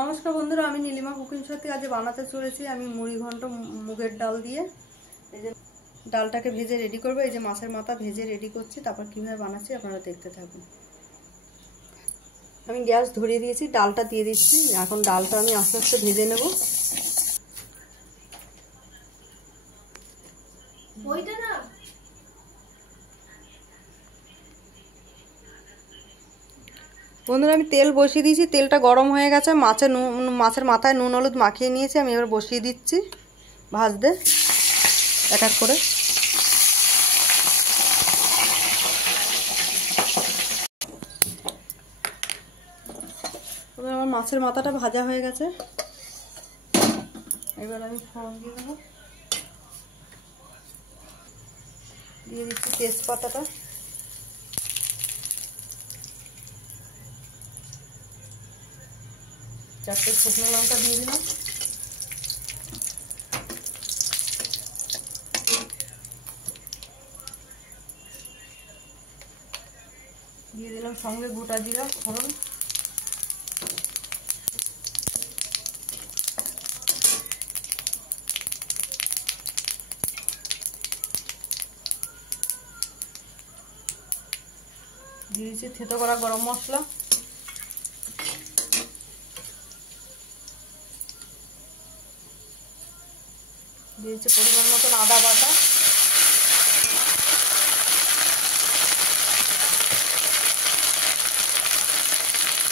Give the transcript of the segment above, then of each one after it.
নমস্কার বন্ধুরা, আমি নীলিমা কুকিং শোতে আজ বানাতে চলেছি আমি মুড়ি ঘন্ট মুগের ডাল দিয়ে। এই যে ডালটাকে ভেজে রেডি করবো, এই যে মাছের মাথা ভেজে রেডি করছি, তারপর কিভাবে বানাচ্ছি আপনারা দেখতে থাকুন। আমি গ্যাস ধরিয়ে দিয়েছি, ডালটা দিয়ে দিচ্ছি। এখন ডালটা আমি আস্তে আস্তে ভেজে নেব। বন্ধুরা, আমি তেল বসিয়ে দিয়েছি, তেলটা গরম হয়ে গেছে। মাছের মাথায় নুন হলুদ মাখিয়ে নিয়েছি, আমি এবার বসিয়ে দিচ্ছি ভাজতে এক এক করে। আমার মাছের মাথাটা ভাজা হয়ে গেছে, এবার আমি ফোড়ন দিয়ে দেবো। দিয়ে দিচ্ছি তেজপাতাটা, চারটে শুকনো লঙ্কা দিয়ে দিলাম, দিয়ে দিলাম সঙ্গে গোটা জিরা ফোড়ন, দিয়ে দিচ্ছি থেতো করা গরম মশলা, দিয়ে দিচ্ছি পরিমাণ মতন আদা বাটা,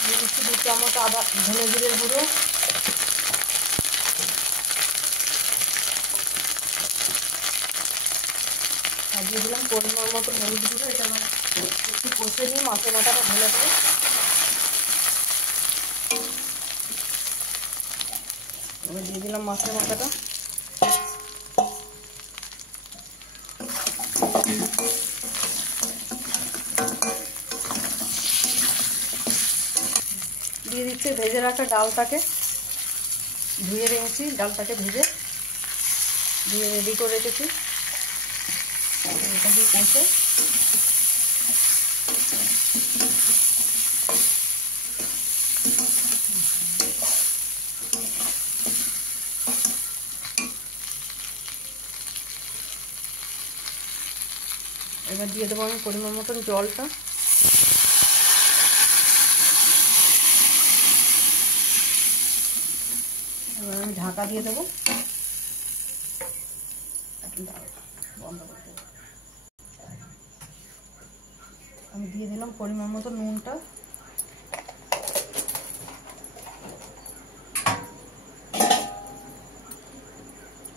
দিয়ে দিচ্ছি 2 চামচ আদা ধনে জিরের গুঁড়ো, আর দিয়ে দিলাম পরিমাণ মতন হলুদ গুঁড়ো। এটা আমার একটু কষে নিয়ে মাছের মাথাটা ঢেলে দেবো। এবার দিয়ে দিলাম মাছের মাথাটা, দিয়ে দিচ্ছি ভেজে রাখা ডালটাকে, ধুয়ে রেখেছি ডালটাকে ধুয়ে রেডি করে রেখেছি। এটা দিয়ে কষে এবার দিয়ে দেবো আমি পরিমাণ মতন জলটা, এবার আমি ঢাকা দিয়ে দেবো, বন্ধ করে দেবো। আমি দিয়ে দিলাম পরিমাণ মতো নুনটা,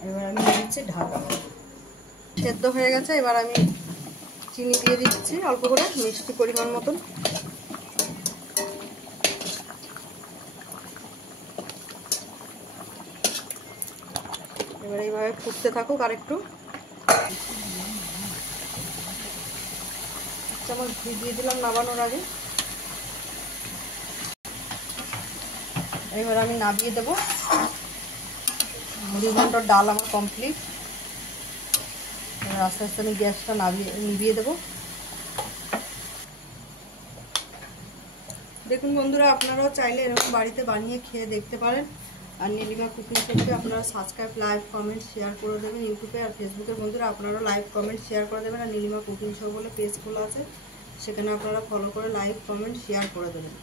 এবার আমি দিয়ে দিচ্ছি ঢাকা। সেদ্ধ হয়ে গেছে, এবার আমি চিনি দিয়ে দিচ্ছি অল্প করে, মিষ্টি পরিমাণ মতন। এবার এইভাবে ফুটতে থাকুক আর একটু। চামচ ঘি দিয়ে দিলাম নামানোর আগে। এবার আমি নামিয়ে দেবো। মুড়ি ঘন্টর ডাল আমার কমপ্লিট। এবার আস্তে আস্তে আমি গ্যাসটা নিভিয়ে দেবো। দেখুন বন্ধুরা, আপনারাও চাইলে এরকম বাড়িতে বানিয়ে খেয়ে দেখতে পারেন। আর নীলিমা কুকিং শোকে আপনারা সাবস্ক্রাইব, লাইক, কমেন্ট, শেয়ার করে দেবেন। ইউটিউবে আর ফেসবুকে বন্ধুরা আপনারা লাইক, কমেন্ট, শেয়ার করে দেবেন। আর নীলিমা কুকিং শো বলে পেজ খোলা আছে, সেখানে আপনারা ফলো করে লাইক, কমেন্ট, শেয়ার করে দেবেন।